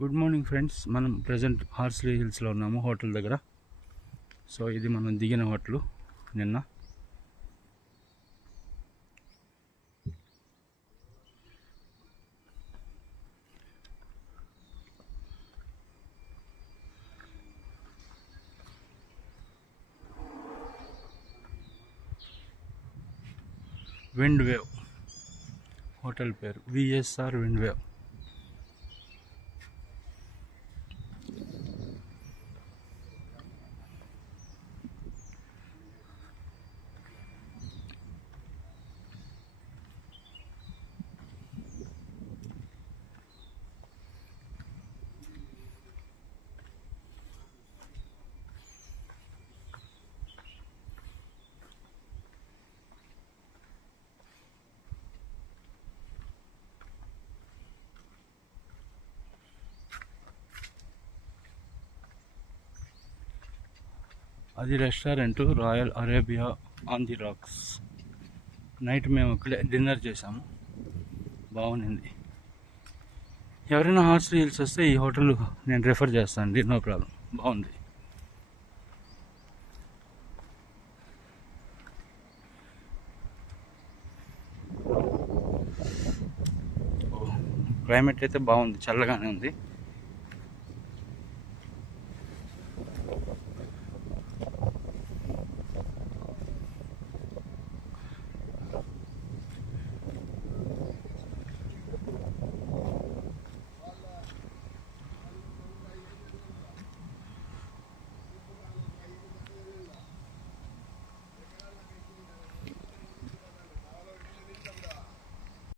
Good morning friends. మనం present Horsley హిల్స్లో ఉన్నాము, హోటల్ దగ్గర. సో ఇది మనం దిగిన హోటల్ నిన్న. విండ్ వేవ్ హోటల్ పేరు విఎస్ఆర్ విండ్ వేవ్. అది restaurant Royal Arabia on the Rocks. Night మేము అక్కడే డిన్నర్ చేసాము, బాగుంది. ఎవరైనా హార్స్లీ హిల్స్ వస్తే ఈ హోటల్ నేను రెఫర్ చేస్తాను అండి, నో ప్రాబ్లం, బాగుంది. క్లైమేట్ అయితే బాగుంది, చల్లగానే ఉంది.